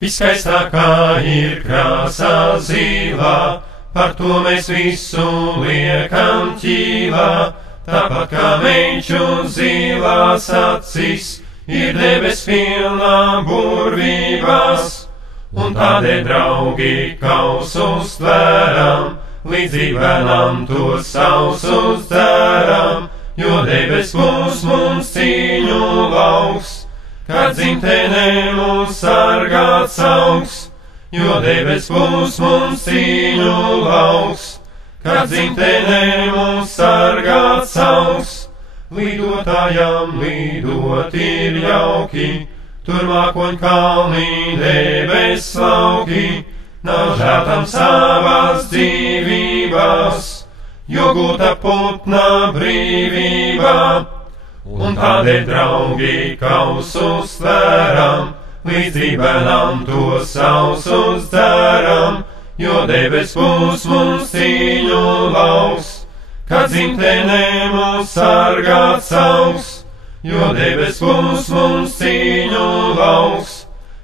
Viskaistākā ir krāsā zilā, par to mēs visu liekam ķīlā. Tāpat kā meiču zilās acis ir debes pilnā burvībās, un tādēļ, draugi, kausus tvēram, līdzīgi bērnam tos sausus dzeram, jo debes būs mums cīņu lauks, kad dzimtenē mūs sargāts augs, jo debes būs mums cīņu lauks, kad dzimtenē mūs sargāts augs. Lidotājām lidot ir jauki, tur mākoņkalni debes lauki, nav žēl tam savās dzīvībās, jo gūta putna brīvībā. Un tādēļ, draugi, kausus tvēram, līdzīgi bērnam tos sausus dzeram, jo debes būs mums cīņu lauks, kad dzimtenē mūs sargāts augs, jo debes būs mums cīņu lauks,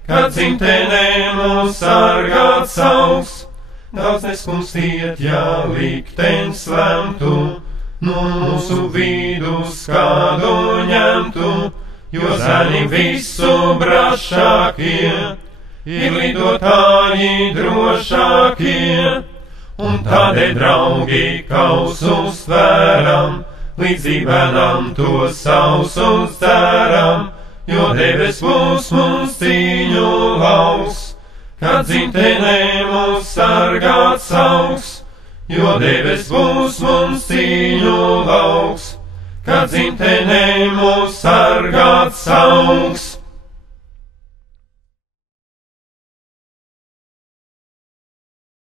kad dzimtenē mūs sargāts augs. Daudz neskumstiet, ja liktenis lemtu, no mūsu vidus kādu ņemtu, jo zēni visu brašākie, ir lidotāji drošākie. Un tādēļ, draugi, kausus tvēram, līdzīgi bērnam tos sausus dzeram, jo debes būs mums cīņu lauks, kad dzimtenē mūs sargāts augs, jo debes būs mums cīņu lauks, kad dzimtenē mūs sargāts augs.